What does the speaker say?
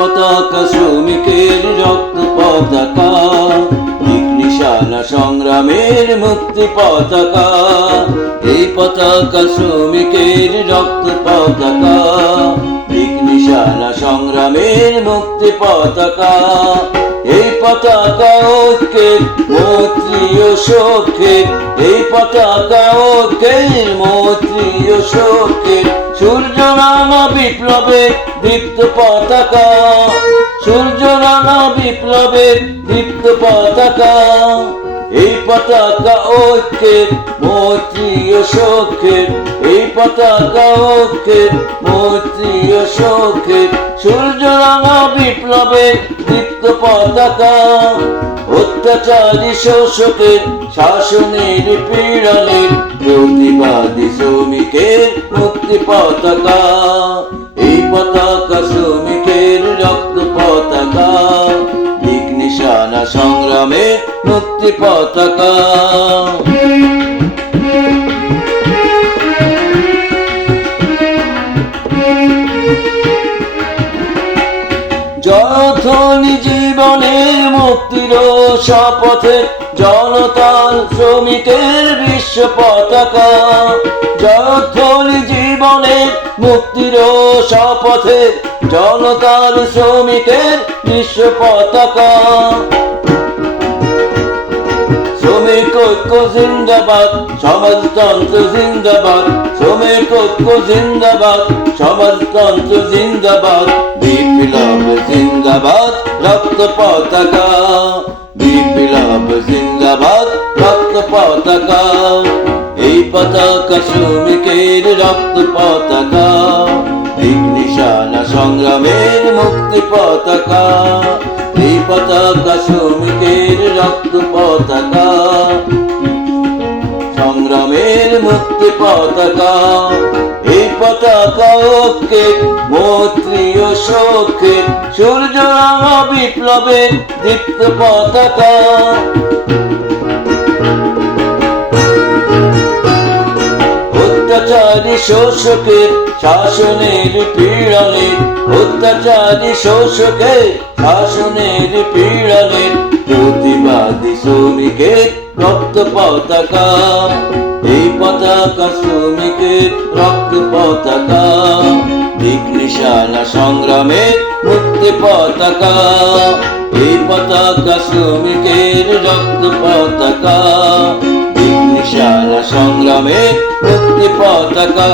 পতাকা শ্রমিকের রক্ত পতাকা, দিক নিশানা সংগ্রামের মুক্তি পতাকা। এই পতাকা শ্রমিকের রক্ত পতাকা, দিক নিশানা সংগ্রামের মুক্তি পতাকা। এই পতাকা ঐক্যের মৈত্রী ও সৌখ্যের, এই পতাকা ঐক্যের মৈত্রী ও সৌখ্যের। সূর্য রাঙা বিপ্লবের দীপ্ত পতাকা, সূর্য রাঙা বিপ্লবের দীপ্ত পতাকা। এই পতাকা ঐক্যের মৈত্রী ও সৌখ্যের, এই পতাকা ঐক্যের মৈত্রী ও সৌখ্যের। সূর্য রাঙা বিপ্লবের দীপ্ত পতাকা। অত্যাচারী শোষকের শাসনের পীড়নের প্রতিবাদী শ্রমিকের মুক্তি পতাকা। এই পতাকা শ্রমিকের রক্ত পতাকা, দিক নিশানা সংগ্রামের মুক্তি পতাকা। জয়ধ্বনি জীবনের মুক্তির শপথে, জনতার শ্রমিকের বিশ্ব পতাকা। জয়ধ্বনি জীবনের মুক্তির শপথে, জনতার শ্রমিকের বিশ্ব পতাকা। শ্রমিক ঐক্য জিন্দাবাদ, সমাজতন্ত্র জিন্দাবাদ। শ্রমিক ঐক্য জিন্দাবাদ, সমাজতন্ত্র জিন্দাবাদ। বিপ্লব জিন্দাবাদ, রক্ত পতাকা। বিপ্লব জিন্দাবাদ, রক্ত পতাকা। এই পতাকা শ্রমিকের রক্ত পতাকা, দিক নিশানা সংগ্রামের মুক্তি পতাকা। এই পতাকা শ্রমিকের রক্ত পতাকা, সংগ্রামের মুক্তি পতাকা। এই পতাকা ঐক্যের মৈত্রী ও সৌখ্যের, সূর্য রাঙা বিপ্লবের দীপ্ত পতাকা। অত্যাচারী শোষকের শাসনের পীড়নের, অত্যাচারী শোষকের শাসনের পীড়নের প্রতিবাদী শ্রমিকের রক্ত পতাকা। এই পতাকা শ্রমিকের রক্ত পতাকা, দিক নিশানা সংগ্রামের মুক্তি পতাকা। এই পতাকা শ্রমিকের রক্ত পতাকা, দিক নিশানা সংগ্রামের মুক্তি পতাকা।